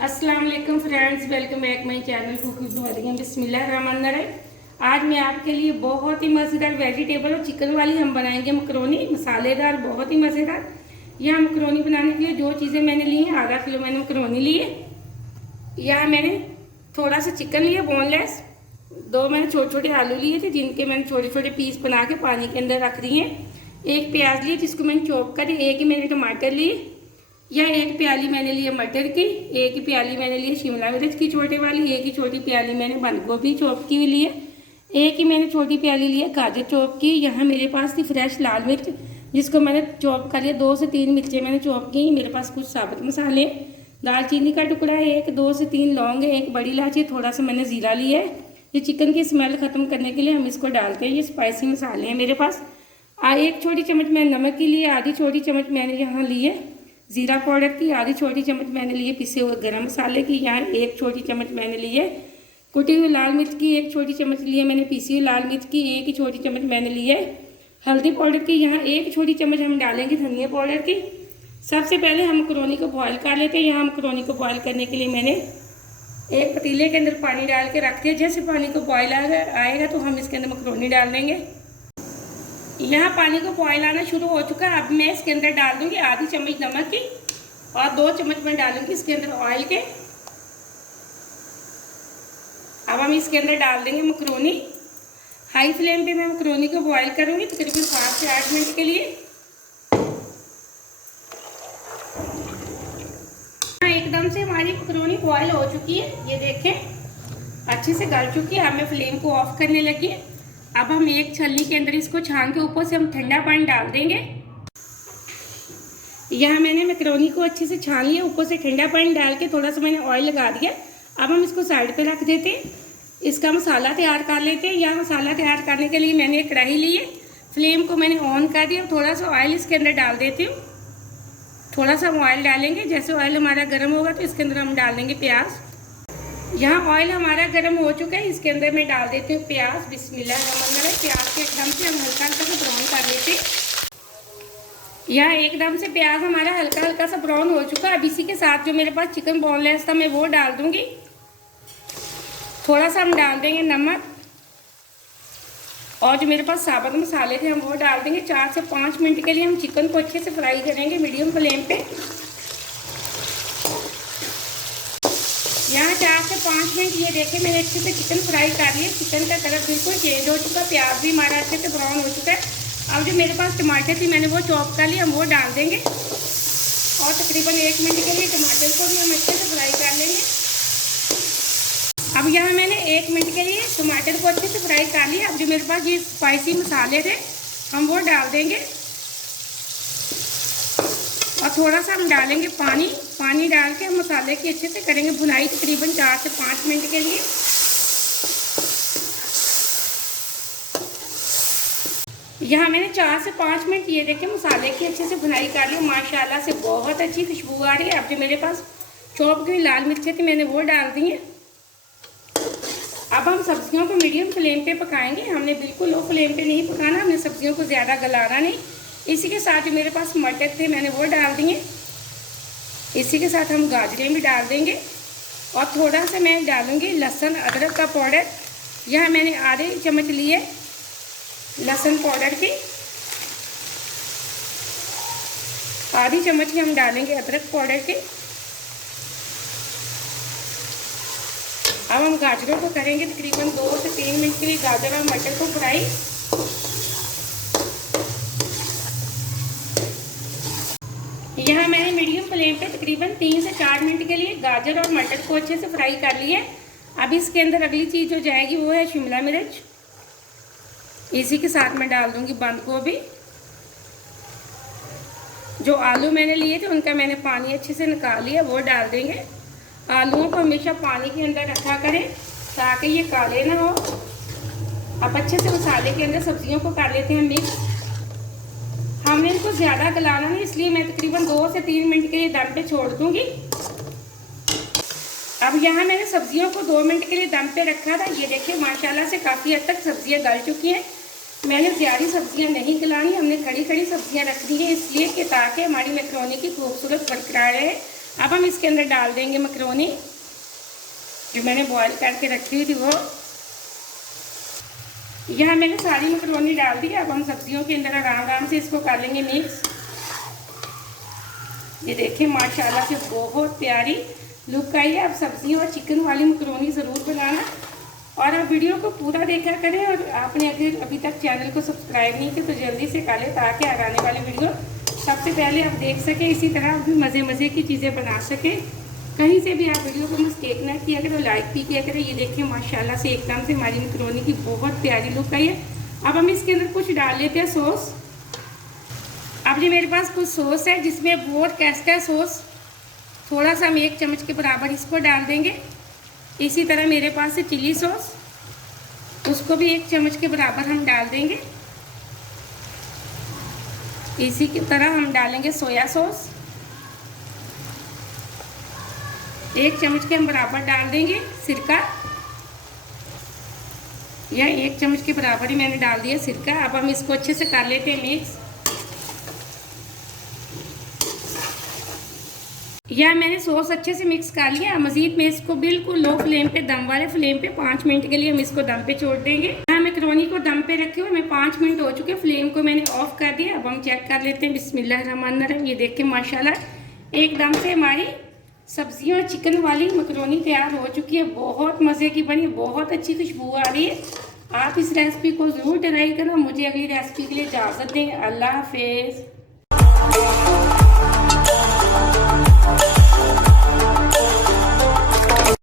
अस्सलाम वालेकुम friends, welcome back my channel cooking. बिस्मिल्लाहिर्रहमानिर्रहीम। आज मैं आपके लिए बहुत ही मज़ेदार वेजिटेबल और चिकन वाली हम बनाएंगे मकरोनी, मसालेदार, बहुत ही मज़ेदार। यह मकरोनी बनाने के लिए जो चीज़ें मैंने ली हैं, आधा किलो मैंने मकरोनी ली है। यहाँ मैंने थोड़ा सा चिकन लिया बोनलेस, दो मैंने छोटे छोटे आलू लिए थे जिनके मैंने छोटे छोटे पीस बना के पानी के अंदर रख दिए। एक प्याज लिए जिसको मैंने चॉप कर दिया। एक ही मैंने टमाटर लिए, या एक प्याली मैंने लिए मटर की, एक ही प्याली मैंने लिए शिमला मिर्च की छोटे वाली, एक ही छोटी प्याली मैंने बंद गोभी चॉप की हुई ली है, एक ही मैंने छोटी प्याली ली है गाजर चॉप की। यहाँ मेरे पास थी फ्रेश लाल मिर्च जिसको मैंने चॉप कर लिया। 2 से 3 मिर्चें मैंने चॉप की। मेरे पास कुछ साबुत मसाले, दालचीनी का टुकड़ा है, 1 2 से 3 लौंग है, एक बड़ी इलायची, थोड़ा सा मैंने ज़ीरा लिया है। ये चिकन की स्मेल ख़त्म करने के लिए हम इसको डालते हैं। ये स्पाइसी मसाले हैं मेरे पास। 1 छोटी चम्मच मैंने नमक की लिए, आधी छोटी चम्मच मैंने यहाँ ली है ज़ीरा पाउडर की, आधी छोटी चम्मच मैंने लिए पिसे हुए गरम मसाले की, यहाँ 1 छोटी चम्मच मैंने लिए कुटी हुई लाल मिर्च की, 1 छोटी चम्मच लिए मैंने पिसी हुई लाल मिर्च की, 1 ही छोटी चम्मच मैंने लिए हल्दी पाउडर की, यहाँ 1 छोटी चम्मच हम डालेंगे धनिया पाउडर की। सबसे पहले हम मकरोनी को बॉयल कर लेते हैं। यहाँ मकरोनी को बॉयल करने के लिए मैंने एक पतीले के अंदर पानी डाल के रख दिया। जैसे पानी को बॉयल आएगा तो हम इसके अंदर मकरोनी डाल देंगे। यहाँ पानी को बॉयल आना शुरू हो चुका है। अब मैं इसके अंदर डाल दूंगी आधी चम्मच नमक की और 2 चम्मच मैं डालूंगी इसके अंदर ऑयल के। अब हम इसके अंदर डाल देंगे मकरोनी। हाई फ्लेम पे मैं मकरोनी को बॉयल करूंगी तकरीबन 5 से 8 मिनट के लिए। एकदम से हमारी मकरोनी बॉयल हो चुकी है, ये देखें अच्छे से गल चुकी है। अब मैं फ्लेम को ऑफ करने लगी। अब हम एक छलनी के अंदर इसको छान के ऊपर से हम ठंडा पानी डाल देंगे। यहाँ मैंने मैक्रोनी को अच्छे से छान लिया, ऊपर से ठंडा पानी डाल के थोड़ा सा मैंने ऑयल लगा दिया। अब हम इसको साइड पे रख देते हैं, इसका मसाला तैयार कर लेते हैं। यहाँ मसाला तैयार करने के लिए मैंने एक कढ़ाई ली है, फ्लेम को मैंने ऑन कर दिया। थोड़ा सा ऑयल इसके अंदर डाल देती हूँ। थोड़ा सा हम ऑयल डालेंगे, जैसे ऑयल हमारा गर्म होगा तो इसके अंदर हम डाल देंगे प्याज। यहाँ ऑयल हमारा गर्म हो चुका है, इसके अंदर मैं डाल देती हूँ प्याज। बिस्मिल्लाहिर्रहमानिर्रहीम। प्याज के एकदम से हम हल्का हल्का सा ब्राउन कर लेते हैं। यहाँ एकदम से प्याज हमारा हल्का हल्का सा ब्राउन हो चुका है। अब इसी के साथ जो मेरे पास चिकन बोनलेस था मैं वो डाल दूंगी। थोड़ा सा हम डाल देंगे नमक और जो मेरे पास साबुत मसाले थे हम वो डाल देंगे। 4 से 5 मिनट के लिए हम चिकन को अच्छे से फ्राई करेंगे मीडियम फ्लेम पे। यहाँ 4 से 5 मिनट ये देखें मैंने अच्छे से चिकन फ्राई कर लिया। चिकन का कलर बिल्कुल चेंज हो चुका, प्याज भी हमारा अच्छे से ब्राउन हो चुका है। अब जो मेरे पास टमाटर थी मैंने वो चॉप कर लिया, हम वो डाल देंगे और तकरीबन 1 मिनट के लिए टमाटर को भी हम अच्छे से फ्राई कर लेंगे। अब यहाँ मैंने 1 मिनट के लिए टमाटर को अच्छे से फ्राई कर लिया। अब जो मेरे पास ये स्पाइसी मसाले थे हम वो डाल देंगे और थोड़ा सा हम डालेंगे पानी डाल के हम मसाले की अच्छे से करेंगे भुनाई तकरीबन 4 से 5 मिनट के लिए। यहाँ मैंने 4 से 5 मिनट ये देखें मसाले की अच्छे से भुनाई कर ली। माशाल्लाह से बहुत अच्छी खुशबू आ रही है। अब जो मेरे पास चॉप की हुई लाल मिर्चें थी मैंने वो डाल दी हैं। अब हम सब्जियों को मीडियम फ्लेम पे पकाएंगे, हमने बिल्कुल लो फ्लेम पे नहीं पकाना, हमने सब्जियों को ज़्यादा गलाना नहीं। इसी के साथ जो मेरे पास मटर थे मैंने वो डाल दिए। इसी के साथ हम गाजरें भी डाल देंगे और थोड़ा सा मैं डालूंगी लहसुन अदरक का पाउडर। यह मैंने आधे चम्मच लिए लहसुन पाउडर की, आधी चम्मच ही हम डालेंगे अदरक पाउडर की। अब हम गाजरों को करेंगे तकरीबन 2 से 3 मिनट के लिए गाजर और मटर को फ्राई। यहाँ मैंने मीडियम फ्लेम पे तकरीबन 3 से 4 मिनट के लिए गाजर और मटर को अच्छे से फ्राई कर लिए। अब इसके अंदर अगली चीज़ जो जाएगी वो है शिमला मिर्च। इसी के साथ मैं डाल दूंगी बंद गोभी। जो आलू मैंने लिए थे उनका मैंने पानी अच्छे से निकाल लिया, वो डाल देंगे। आलूओं को हमेशा पानी के अंदर रखा करें ताकि ये काले ना हो। अब अच्छे से मसाले के अंदर सब्जियों को कर लेते हैं मिक्स। हमने इनको ज़्यादा गलाना नहीं, इसलिए मैं तकरीबन 2 से 3 मिनट के लिए दम पे छोड़ दूंगी। अब यहाँ मैंने सब्जियों को 2 मिनट के लिए दम पे रखा था। ये देखिए माशाल्लाह से काफ़ी हद तक सब्जियाँ गल चुकी हैं। मैंने ज़्यादा सब्जियाँ नहीं गलानी, हमने खड़ी खड़ी सब्जियाँ रख दी हैं इसलिए कि ताकि हमारी मैक्रोनी की खूबसूरत बरकरार रहे अब हम इसके अंदर डाल देंगे मकरोनी जो मैंने बॉईल करके रखी हुई थी वो। यहाँ मैंने सारी मकरोनी डाल दी। अब हम सब्जियों के अंदर आराम आराम से इसको कर लेंगे मिक्स। ये देखिए माशाल्लाह से बहुत प्यारी लुक आई है। अब सब्जियों और चिकन वाली मकरोनी ज़रूर बनाना और आप वीडियो को पूरा देखा करें। और आपने अगर अभी तक चैनल को सब्सक्राइब नहीं किया तो जल्दी से कर लें ताकि आने वाले वीडियो सबसे पहले आप देख सकें। इसी तरह आप भी मज़े की चीज़ें बना सकें। कहीं से भी आप वीडियो को मिस्टेक ना किया करें, लाइक भी किया करें। ये देखिए माशाल्लाह से एकदम से हमारी मकरोनी की बहुत प्यारी लुक आई है। अब हम इसके अंदर कुछ डाल लेते हैं सॉस। अब ये मेरे पास कुछ सॉस है जिसमें वोरकास्टर सॉस थोड़ा सा हम 1 चम्मच के बराबर इसको डाल देंगे। इसी तरह मेरे पास है चिली सॉस, उसको भी 1 चम्मच के बराबर हम डाल देंगे। इसी की तरह हम डालेंगे सोया सॉस, 1 चम्मच के हम बराबर डाल देंगे। सिरका या 1 चम्मच के बराबर ही मैंने डाल दिया सिरका। अब हम इसको अच्छे से कर लेते हैं मिक्स। या मैंने सॉस अच्छे से मिक्स कर लिया। मज़ीद में इसको बिल्कुल लो फ्लेम पे, दम वाले फ्लेम पे 5 मिनट के लिए हम इसको दम पे छोड़ देंगे। यहाँ मैकरोनी को दम पे रखे हुए मैं 5 मिनट हो चुके, फ्लेम को मैंने ऑफ कर दिया। अब हम चेक कर लेते हैं। बिस्मिल्लाहिर्रहमानिर्रहीम। ये देखिए माशाल्लाह एकदम से हमारी सब्जियों और चिकन वाली मकरोनी तैयार हो चुकी है। बहुत मज़े की बनी, बहुत अच्छी खुशबू आ रही है। आप इस रेसिपी को ज़रूर ट्राई करना। मुझे अगली रेसिपी के लिए इजाज़त दें। अल्लाह हाफिज़।